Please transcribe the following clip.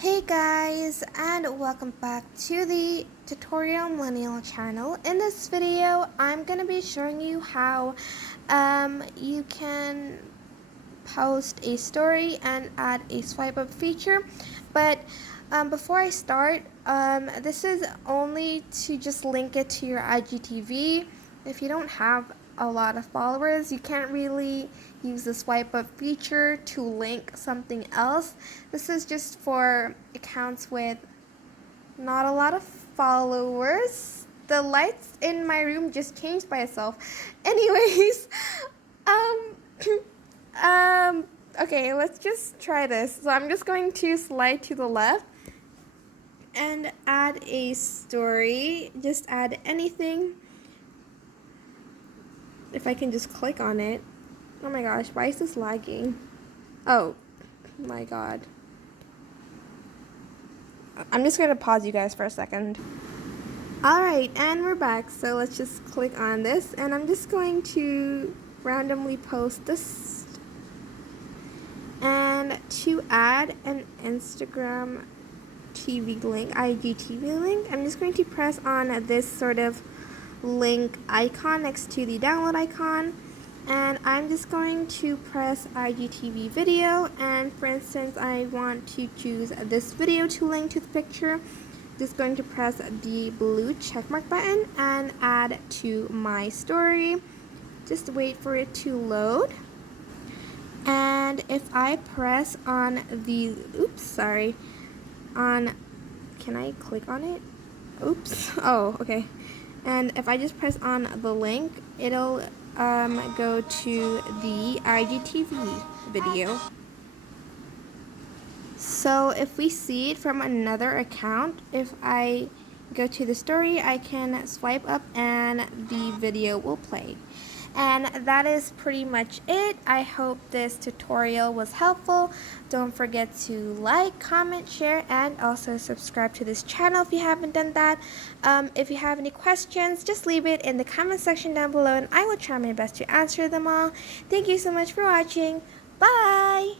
Hey guys, and welcome back to the Tutorial Millennial channel. In this video, I'm going to be showing you how you can post a story and add a swipe up feature. But before I start, this is only to just link it to your IGTV. If you don't have a lot of followers, you can't really use the swipe up feature to link something else. This is just for accounts with not a lot of followers. The lights in my room just changed by itself. Anyways, um okay, let's just try this. So I'm just going to slide to the left and add a story. Just add anything. If I can just click on it. Oh my gosh, why is this lagging? Oh my god. I'm just going to pause you guys for a second. Alright, and we're back. So let's just click on this. And I'm just going to randomly post this. And to add an Instagram TV link, IGTV link, I'm just going to press on this sort of link icon next to the download icon, and I'm just going to press IGTV video, and for instance I want to choose this video to link to the picture. Just going to press the blue checkmark button and add to my story. Just wait for it to load, and if I press on the can I click on it? Oh, okay. And if I just press on the link, it'll go to the IGTV video. So if we see it from another account, if I go to the story, I can swipe up and the video will play. And that is pretty much it. I hope this tutorial was helpful. Don't forget to like, comment, share, and also subscribe to this channel if you haven't done that. If you have any questions, just leave it in the comment section down below and I will try my best to answer them all. Thank you so much for watching. Bye!